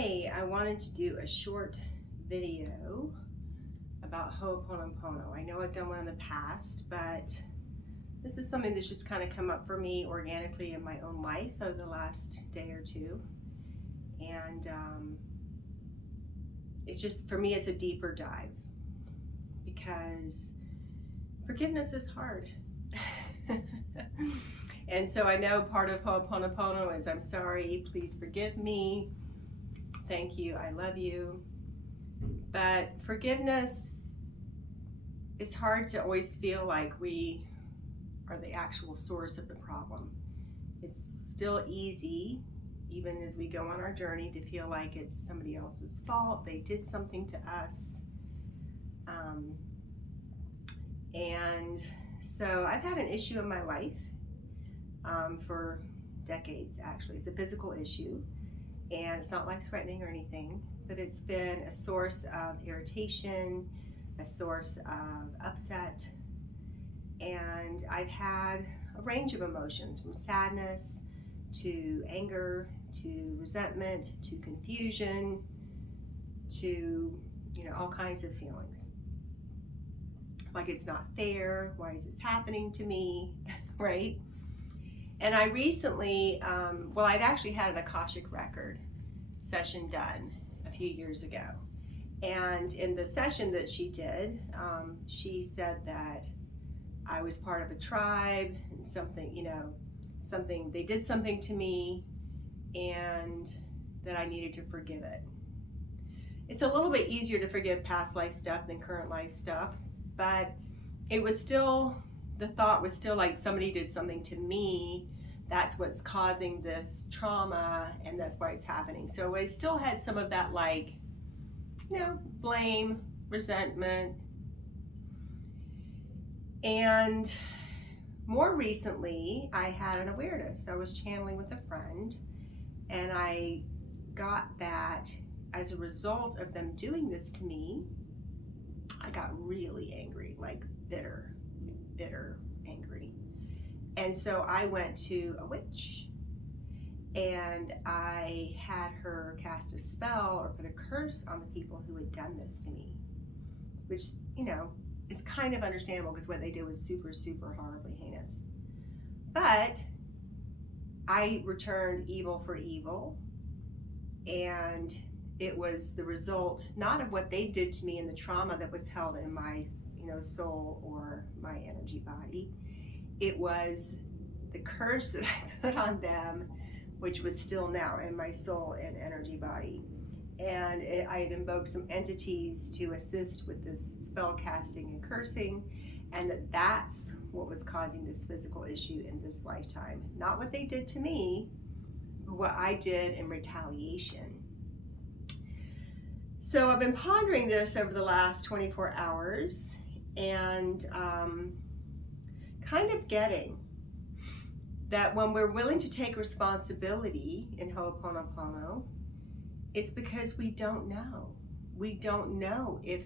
Hey, I wanted to do a short video about Ho'oponopono. I know I've done one in the past, but this is something that's just kind of come up for me organically in my own life over the last day or two. And it's just, for me, it's a deeper dive because forgiveness is hard. And so I know part of Ho'oponopono is I'm sorry, please forgive me. Thank you, I love you. But forgiveness, it's hard to always feel like we are the actual source of the problem. It's still easy, even as we go on our journey, to feel like it's somebody else's fault. They did something to us. And so I've had an issue in my life for decades, actually. It's a physical issue. And it's not life-threatening or anything, but it's been a source of irritation, a source of upset, and I've had a range of emotions, from sadness to anger to resentment to confusion to all kinds of feelings. Like, it's not fair, why is this happening to me, right? And I recently, I'd actually had an akashic record session done a few years ago. And in the session that she did, she said that I was part of a tribe and they did something to me and that I needed to forgive it. It's a little bit easier to forgive past life stuff than current life stuff, but it was still, the thought was still like somebody did something to me, that's what's causing this trauma, and that's why it's happening. So I still had some of that, blame, resentment. And more recently, I had an awareness. I was channeling with a friend, and I got that as a result of them doing this to me, I got really angry, like bitter angry. And so I went to a witch and I had her cast a spell or put a curse on the people who had done this to me, which, is kind of understandable because what they did was super, super horribly heinous. But I returned evil for evil, and it was the result not of what they did to me and the trauma that was held in my soul or my energy body. It was the curse that I put on them, which was still now in my soul and energy body. And I had invoked some entities to assist with this spell casting and cursing, and that's what was causing this physical issue in this lifetime. Not what they did to me, but what I did in retaliation. So I've been pondering this over the last 24 hours and kind of getting that when we're willing to take responsibility in Ho'oponopono, it's because we don't know. We don't know if,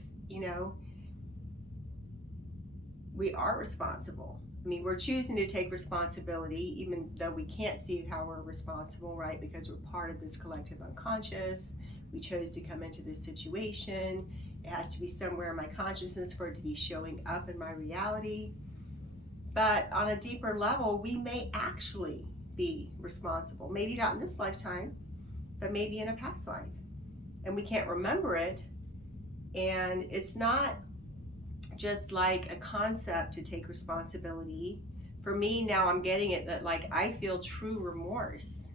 we are responsible. I mean, we're choosing to take responsibility, even though we can't see how we're responsible, right? Because we're part of this collective unconscious. We chose to come into this situation. It has to be somewhere in my consciousness for it to be showing up in my reality. But on a deeper level, we may actually be responsible. Maybe not in this lifetime, but maybe in a past life. And we can't remember it. And it's not just like a concept to take responsibility. For me now, I'm getting it that I feel true remorse.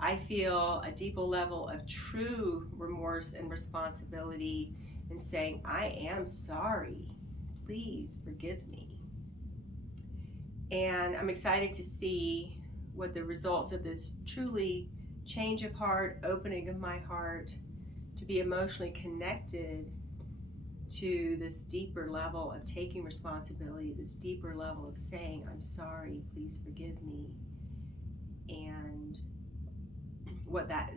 I feel a deeper level of true remorse and responsibility and saying, I am sorry, please forgive me. And I'm excited to see what the results of this truly change of heart, opening of my heart to be emotionally connected to this deeper level of taking responsibility, this deeper level of saying, I'm sorry, please forgive me, and what that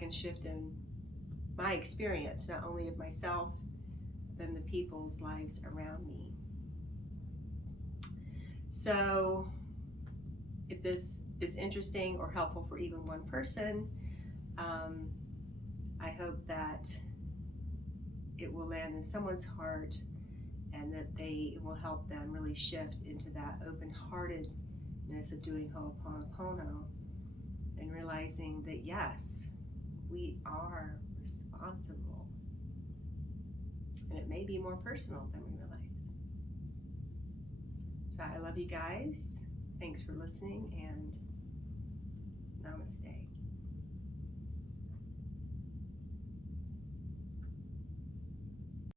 can shift in my experience, not only of myself, but in the people's lives around me. So if this is interesting or helpful for even one person, I hope that it will land in someone's heart and that it will help them really shift into that open-heartedness of doing Ho'oponopono and realizing that yes, we are responsible. And it may be more personal than we realize. So I love you guys. Thanks for listening, and namaste.